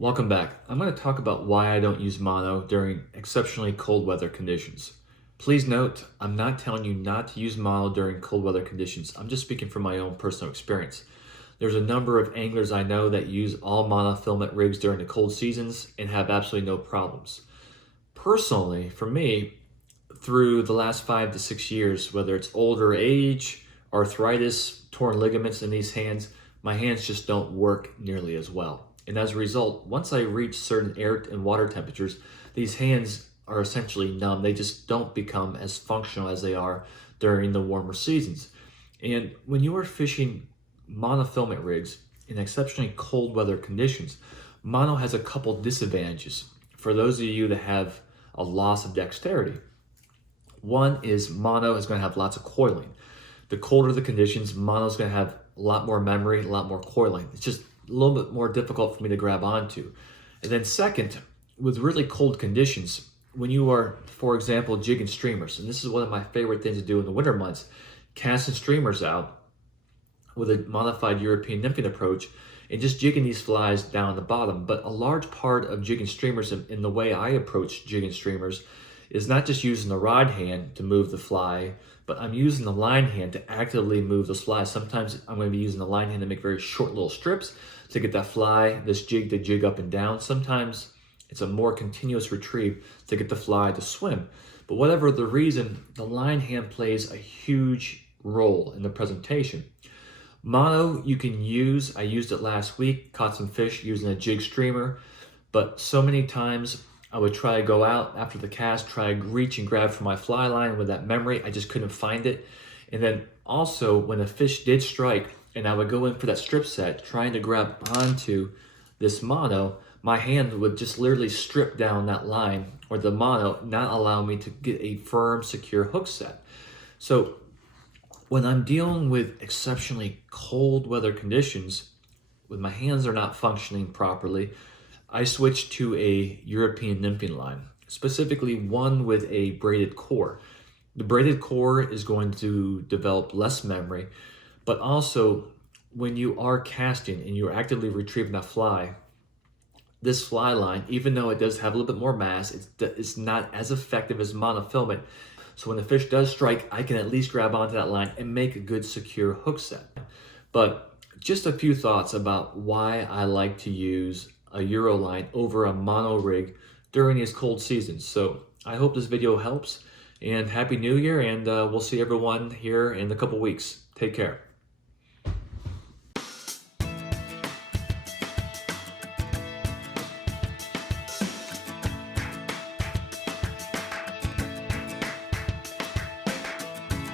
Welcome back. I'm going to talk about why I don't use mono during exceptionally cold weather conditions. Please note, I'm not telling you not to use mono during cold weather conditions. I'm just speaking from my own personal experience. There's a number of anglers I know that use all monofilament rigs during the cold seasons and have absolutely no problems. Personally, for me, through the last 5 to 6 years, whether it's older age, arthritis, torn ligaments in these hands, my hands just don't work nearly as well. And as a result, once I reach certain air and water temperatures, these hands are essentially numb. They just don't become as functional as they are during the warmer seasons. And when you are fishing monofilament rigs in exceptionally cold weather conditions, mono has a couple disadvantages for those of you that have a loss of dexterity. One is mono is going to have lots of coiling. The colder the conditions, mono is going to have a lot more memory, a lot more coiling. It's just a little bit more difficult for me to grab onto. And then second, with really cold conditions, when you are, for example, jigging streamers, and this is one of my favorite things to do in the winter months, casting streamers out with a modified European nymphing approach and just jigging these flies down the bottom. But a large part of jigging streamers in the way I approach jigging streamers is not just using the rod hand to move the fly, but I'm using the line hand to actively move those flies. Sometimes I'm going to be using the line hand to make very short little strips to get that fly, this jig to jig up and down. Sometimes it's a more continuous retrieve to get the fly to swim. But whatever the reason, the line hand plays a huge role in the presentation. Mono you can use, I used it last week, caught some fish using a jig streamer, but so many times I would try to go out after the cast, try to reach and grab for my fly line with that memory, I just couldn't find it. And then also when a fish did strike and I would go in for that strip set, trying to grab onto this mono, my hand would just literally strip down that line or the mono, not allow me to get a firm, secure hook set. So when I'm dealing with exceptionally cold weather conditions, when my hands are not functioning properly, I switched to a European nymphing line, specifically one with a braided core. The braided core is going to develop less memory, but also when you are casting and you're actively retrieving a fly, this fly line, even though it does have a little bit more mass, it's not as effective as monofilament. So when the fish does strike, I can at least grab onto that line and make a good secure hook set. But just a few thoughts about why I like to use a Euro line over a mono rig during these cold seasons. So I hope this video helps, and Happy New Year, and we'll see everyone here in a couple weeks. Take care.